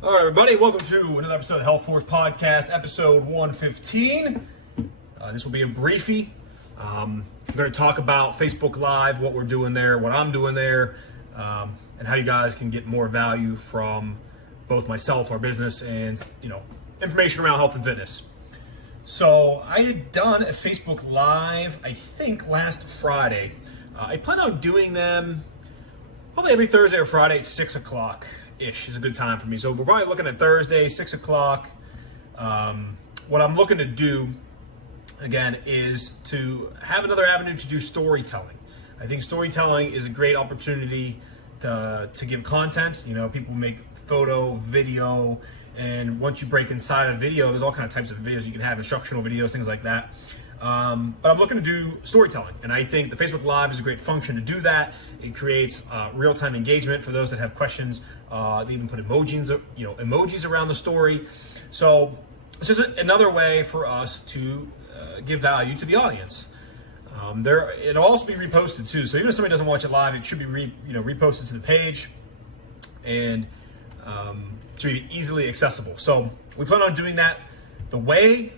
All right, everybody, welcome to another episode of the HealthForce podcast, episode 115. This will be a briefie. I'm going to talk about Facebook Live, what we're doing there, what I'm doing there, and how you guys can get more value from both myself, our business, and information around health and fitness. So I had done a Facebook Live, I think last Friday. I plan on doing them probably every Thursday or Friday at 6 o'clock-ish is a good time for me. So we're probably looking at Thursday, 6 o'clock. What I'm looking to do, again, is to have another avenue to do storytelling. I think storytelling is a great opportunity to give content. People make photo, video, and once you break inside a video, there's all kind of types of videos you can have, instructional videos, things like that. But I'm looking to do storytelling, and I think the Facebook Live is a great function to do that. It creates real-time engagement for those that have questions. They even put emojis around the story. So it's just another way for us to give value to the audience. It'll also be reposted too. So even if somebody doesn't watch it live, it should be reposted to the page, and it should be easily accessible. So we plan on doing that. The way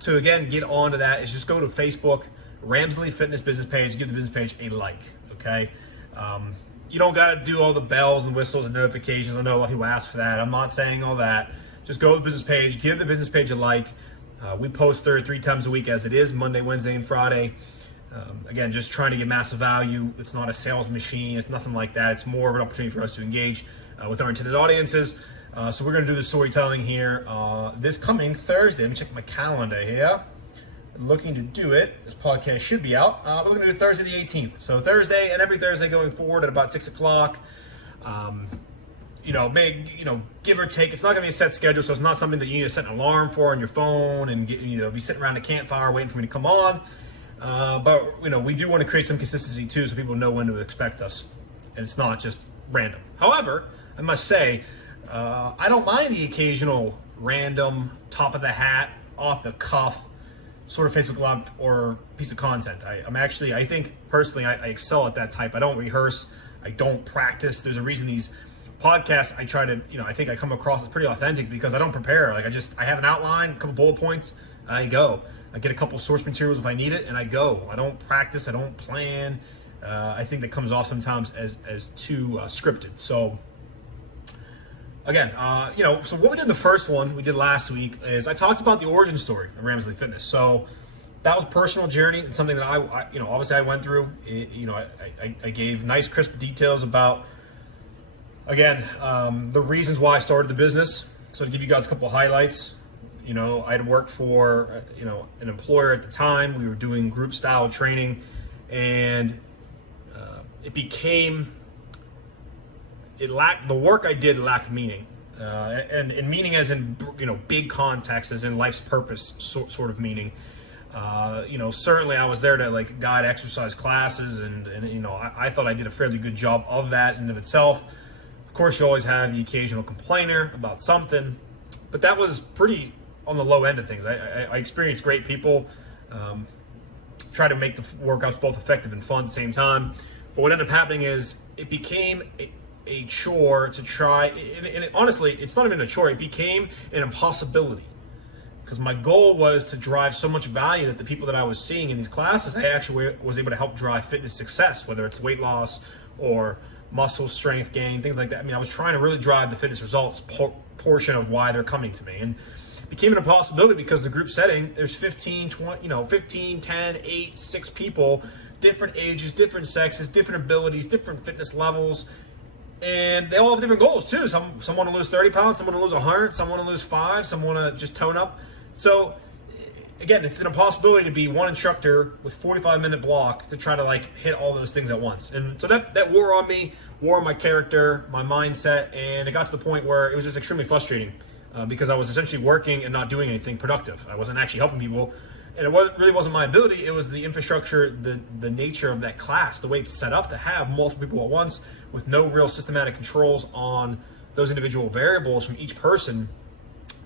to, again, get onto that is just go to Facebook, Ramsley Fitness business page, give the business page a like, okay? You don't got to do all the bells and whistles and notifications. I know a lot of people ask for that. I'm not saying all that. Just go to the business page, give the business page a like. We post there 3 times a week as it is, Monday, Wednesday, and Friday. Again, just trying to get massive value. It's not a sales machine. It's nothing like that. It's more of an opportunity for us to engage with our intended audiences. So we're going to do the storytelling here this coming Thursday. Let me check my calendar here. I'm looking to do it. This podcast should be out. We're looking to do it Thursday the 18th. So Thursday and every Thursday going forward at about 6 o'clock. Give or take. It's not going to be a set schedule, so it's not something that you need to set an alarm for on your phone and be sitting around a campfire waiting for me to come on. But we do want to create some consistency too, so people know when to expect us, and it's not just random. However, I must say, I don't mind the occasional random, top of the hat, off the cuff sort of Facebook Live or piece of content. I think personally I excel at that type. I don't rehearse. I don't practice. There's a reason these podcasts I try to, I think I come across as pretty authentic because I don't prepare. I have an outline, a couple bullet points, and I go. I get a couple source materials if I need it, and I go. I don't practice. I don't plan. I think that comes off sometimes as too scripted. So again, so what we did the first one we did last week is I talked about the origin story of Ramsley Fitness. So that was a personal journey and something that I obviously I went through. I gave nice crisp details about, again, the reasons why I started the business. So to give you guys a couple of highlights, I had worked for an employer at the time. We were doing group style training, and the work I did lacked meaning, and meaning as in big context, as in life's purpose sort of meaning. Certainly I was there to guide exercise classes, and I thought I did a fairly good job of that in and of itself. Of course, you always have the occasional complainer about something, but that was pretty on the low end of things. I experienced great people, try to make the workouts both effective and fun at the same time. But what ended up happening is it became a chore to try, and honestly, it's not even a chore, it became an impossibility. Because my goal was to drive so much value that the people that I was seeing in these classes, I actually was able to help drive fitness success, whether it's weight loss or muscle strength gain, things like that. I was trying to really drive the fitness results portion of why they're coming to me. And it became an impossibility because the group setting, there's 15, 10, 8, 6 people, different ages, different sexes, different abilities, different fitness levels. And they all have different goals too. Some want to lose 30 pounds, some want to lose 100, some want to lose 5, some want to just tone up. So again, it's an impossibility to be one instructor with 45-minute block to try to hit all those things at once. And so that wore on me, wore on my character, my mindset, and it got to the point where it was just extremely frustrating because I was essentially working and not doing anything productive. I wasn't actually helping people. And it really wasn't my ability, it was the infrastructure, the nature of that class, the way it's set up to have multiple people at once with no real systematic controls on those individual variables from each person.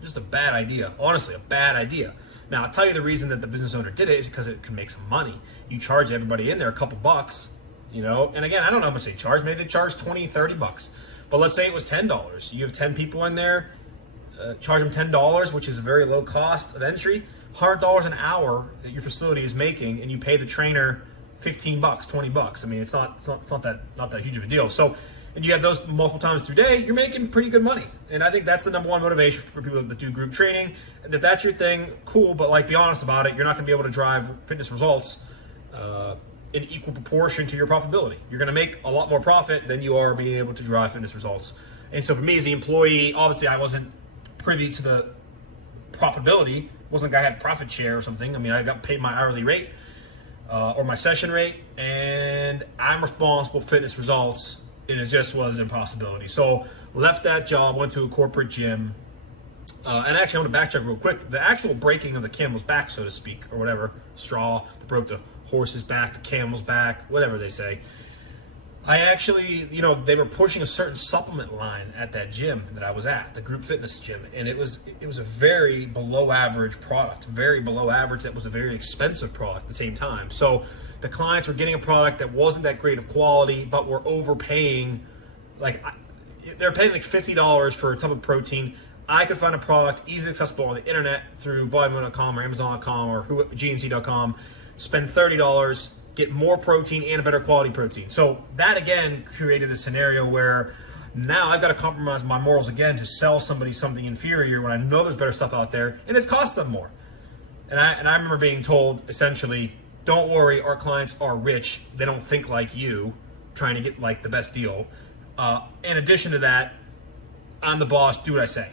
Just a bad idea, honestly, a bad idea. Now, I'll tell you the reason that the business owner did it is because it can make some money. You charge everybody in there a couple bucks, and again, I don't know how much they charge. Maybe they charge 20, 30 bucks. But let's say it was $10. You have 10 people in there, charge them $10, which is a very low cost of entry, $100 an hour that your facility is making, and you pay the trainer $15, $20. I mean, it's not that huge of a deal. So, and you have those multiple times through day, you're making pretty good money. And I think that's the number one motivation for people that do group training. And if that's your thing, cool, but like, be honest about it. You're not gonna be able to drive fitness results in equal proportion to your profitability. You're gonna make a lot more profit than you are being able to drive fitness results. And so for me as the employee, obviously I wasn't privy to the profitability. It wasn't like I had profit share or something. I mean, I got paid my hourly rate or my session rate, and I'm responsible for fitness results, and it just was an impossibility. So left that job, went to a corporate gym, and actually I want to backtrack real quick. The actual breaking of the camel's back, so to speak, or whatever, straw that broke the horse's back, the camel's back, whatever they say. I actually, they were pushing a certain supplement line at that gym that I was at, the group fitness gym, and it was a very below average product, very below average. That was a very expensive product at the same time. So the clients were getting a product that wasn't that great of quality, but were overpaying. They're paying like $50 for a tub of protein. I could find a product easily accessible on the internet through bodybuilding.com or Amazon.com or GNC.com, spend $30, get more protein and a better quality protein. So that again created a scenario where now I've got to compromise my morals again to sell somebody something inferior when I know there's better stuff out there, and it's cost them more. And I remember being told essentially, don't worry, our clients are rich. They don't think like you, trying to get like the best deal. In addition to that, I'm the boss, do what I say.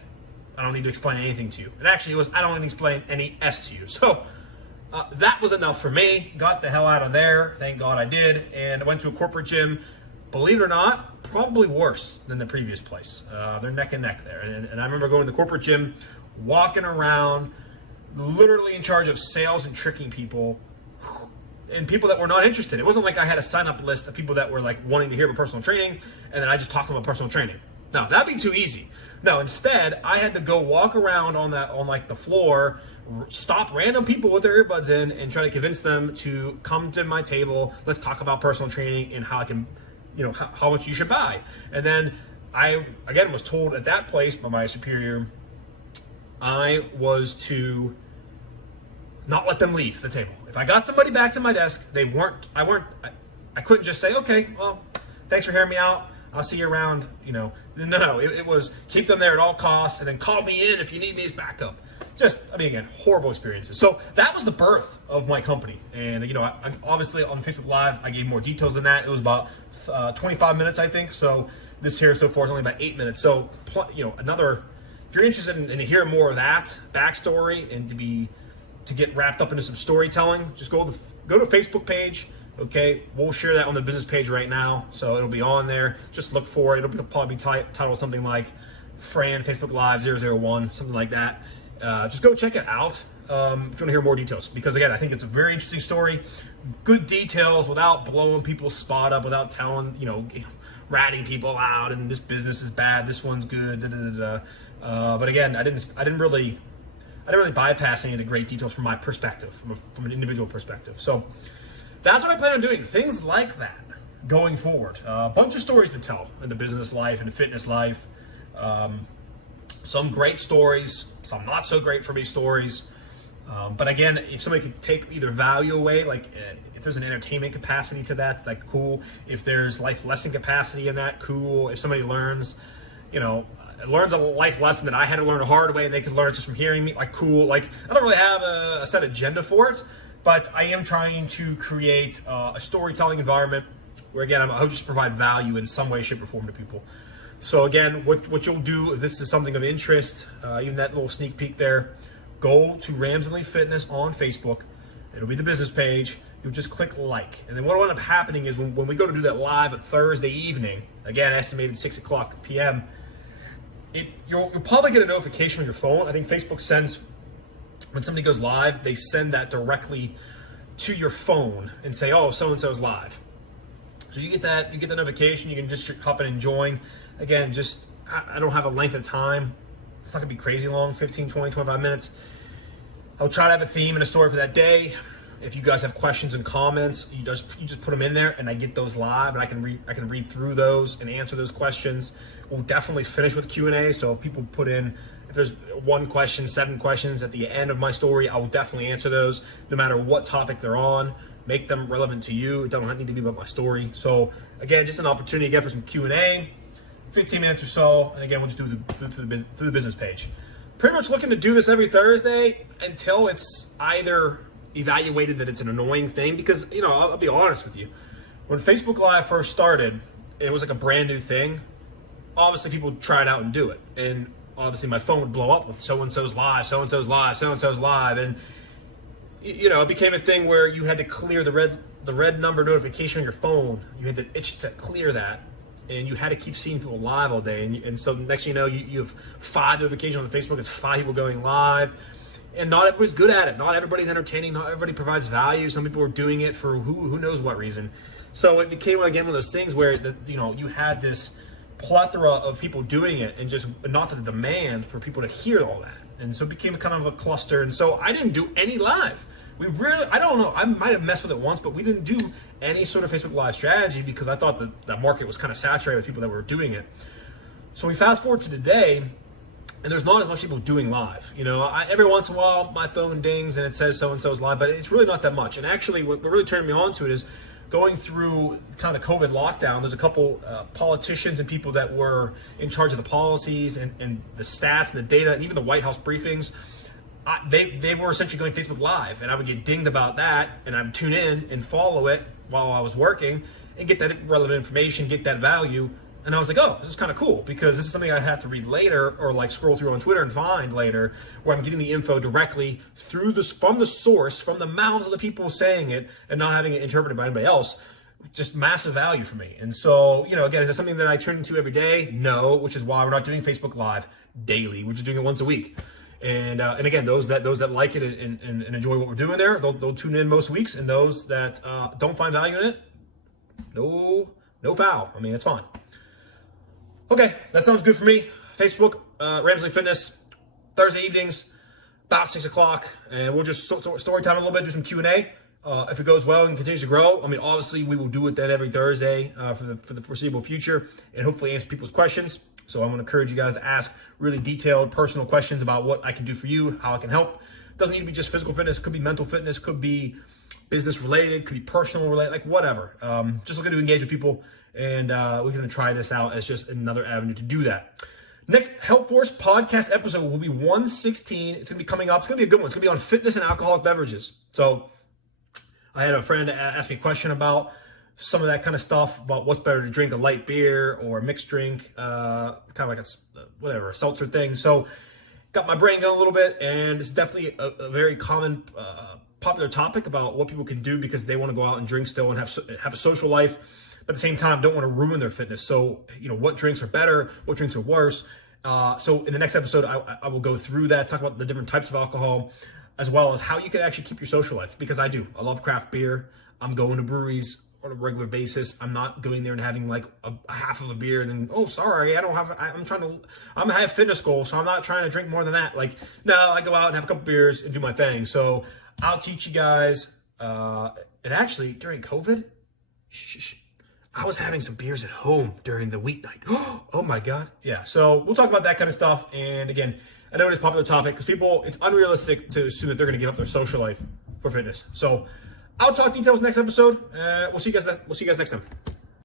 I don't need to explain anything to you. And actually it was, I don't need to explain any S to you. So that was enough for me. Got the hell out of there. Thank God I did. And I went to a corporate gym. Believe it or not, probably worse than the previous place. They're neck and neck there. And I remember going to the corporate gym, walking around, literally in charge of sales and tricking people, and people that were not interested. It wasn't like I had a sign up list of people that were like wanting to hear about personal training, and then I just talked about personal training. No, that'd be too easy. No, instead, I had to go walk around on the floor, stop random people with their earbuds in, and try to convince them to come to my table. Let's talk about personal training and how I can, how much you should buy. And then I, again, was told at that place by my superior, I was to not let them leave the table. If I got somebody back to my desk, I couldn't just say, okay, well, thanks for hearing me out. I'll see you around, No, it was keep them there at all costs and then call me in if you need me as backup. Again, horrible experiences. So that was the birth of my company. And, I obviously on Facebook Live, I gave more details than that. It was about 25 minutes, I think. So this here so far is only about 8 minutes. So, if you're interested in hearing more of that backstory and to get wrapped up into some storytelling, just go to the Facebook page. Okay, we'll share that on the business page right now, so it'll be on there. Just look for it. It'll probably be titled something like Fran Facebook Live 001, something like that. Just go check it out if you want to hear more details, because again, I think it's a very interesting story. Good details without blowing people's spot up, without telling, ratting people out and this business is bad, this one's good. But again, I didn't really bypass any of the great details from my perspective, from an individual perspective. So that's what I plan on doing, things like that going forward. A bunch of stories to tell in the business life and the fitness life. Some great stories, some not so great for me stories. But again, if somebody could take either value away, like if there's an entertainment capacity to that, it's like cool. If there's life lesson capacity in that, cool. If somebody learns a life lesson that I had to learn the hard way and they could learn it just from hearing me, like cool. Like I don't really have a set agenda for it, but I am trying to create a storytelling environment where, again, I hope just provide value in some way, shape, or form to people. So again, what you'll do, if this is something of interest, even that little sneak peek there, go to Ramsley Fitness on Facebook. It'll be the business page. You'll just click like. And then what will end up happening is when we go to do that live at Thursday evening, again, estimated 6 o'clock p.m., you'll probably get a notification on your phone. I think Facebook sends, when somebody goes live, they send that directly to your phone and say, oh, so-and-so's live. So you get the notification, you can just hop in and join. Again, I don't have a length of time. It's not gonna be crazy long, 15, 20, 25 minutes. I'll try to have a theme and a story for that day. If you guys have questions and comments, you just put them in there and I get those live and I can read through those and answer those questions. we'll definitely finish with Q&A. So if people put in, if there's 1 question, 7 questions at the end of my story, I will definitely answer those no matter what topic they're on. Make them relevant to you. It doesn't need to be about my story. So again, just an opportunity again for some Q&A, 15 minutes or so. And again, we'll just do through the business page. Pretty much looking to do this every Thursday until it's either evaluated that it's an annoying thing, because, you know, I'll be honest with you. When Facebook Live first started, it was like a brand new thing. Obviously, people tried out and do it. And obviously, my phone would blow up with so-and-so's live, so-and-so's live, so-and-so's live. And, you know, it became a thing where you had to clear the red number notification on your phone. You had to itch to clear that. And you had to keep seeing people live all day. And so next thing you know, you have 5 notifications on Facebook. It's 5 people going live. And not everybody's good at it. Not everybody's entertaining. Not everybody provides value. Some people are doing it for who knows what reason. So it became, again, one of those things where, you had this plethora of people doing it, and just not the demand for people to hear all that. And so it became kind of a cluster. And so I didn't do any live. I don't know, I might have messed with it once, but we didn't do any sort of Facebook Live strategy because I thought that market was kind of saturated with people that were doing it. So we fast forward to today, and there's not as much people doing live. You know, every once in a while, my phone dings and it says so-and-so's live, but it's really not that much. And actually, what really turned me on to it is going through kind of the COVID lockdown. There's a couple politicians and people that were in charge of the policies and the stats and the data, and even the White House briefings. They were essentially going Facebook Live, and I would get dinged about that, and I would tune in and follow it while I was working and get that relevant information, get that value. And I was like, oh, this is kind of cool, because this is something I have to read later or like scroll through on Twitter and find later, where I'm getting the info directly from the source, from the mouths of the people saying it, and not having it interpreted by anybody else. Just massive value for me. And so, again, is that something that I turn into every day? No, which is why we're not doing Facebook Live daily. We're just doing it once a week. And again, those that like it and enjoy what we're doing there, they'll tune in most weeks. And those that don't find value in it, no foul. I mean, it's fine. Okay, that sounds good for me. Facebook, Ramsley Fitness, Thursday evenings, about 6 o'clock, and we'll just story time a little bit, do some Q&A. If it goes well and continues to grow, I mean, obviously we will do it then every Thursday for the foreseeable future, and hopefully answer people's questions. So I'm going to encourage you guys to ask really detailed, personal questions about what I can do for you, how I can help. It doesn't need to be just physical fitness. Could be mental fitness. Could be business related. Could be personal related. Like whatever. Just looking to engage with people, and we're going to try this out as just another avenue to do that. Next HealthForce podcast episode will be 116. It's going to be coming up. It's going to be a good one. It's going to be on fitness and alcoholic beverages. So I had a friend ask me a question about some of that kind of stuff, about what's better to drink, a light beer or a mixed drink, kind of like a seltzer thing. So got my brain going a little bit, and it's definitely a very common, popular topic about what people can do because they want to go out and drink still and have a social life, but at the same time don't want to ruin their fitness. So, what drinks are better, what drinks are worse. So in the next episode, I will go through that, talk about the different types of alcohol, as well as how you can actually keep your social life, because I love craft beer. I'm going to breweries on a regular basis. I'm not going there and having like a half of a beer and then, oh, sorry, I'm a high fitness goal, so I'm not trying to drink more than that. Like, no, I go out and have a couple beers and do my thing. So I'll teach you guys. And actually, during COVID, I was having some beers at home during the weeknight. Oh my God. Yeah. So we'll talk about that kind of stuff. And again, I know it's a popular topic because it's unrealistic to assume that they're going to give up their social life for fitness. So I'll talk details next episode. We'll see you guys next time.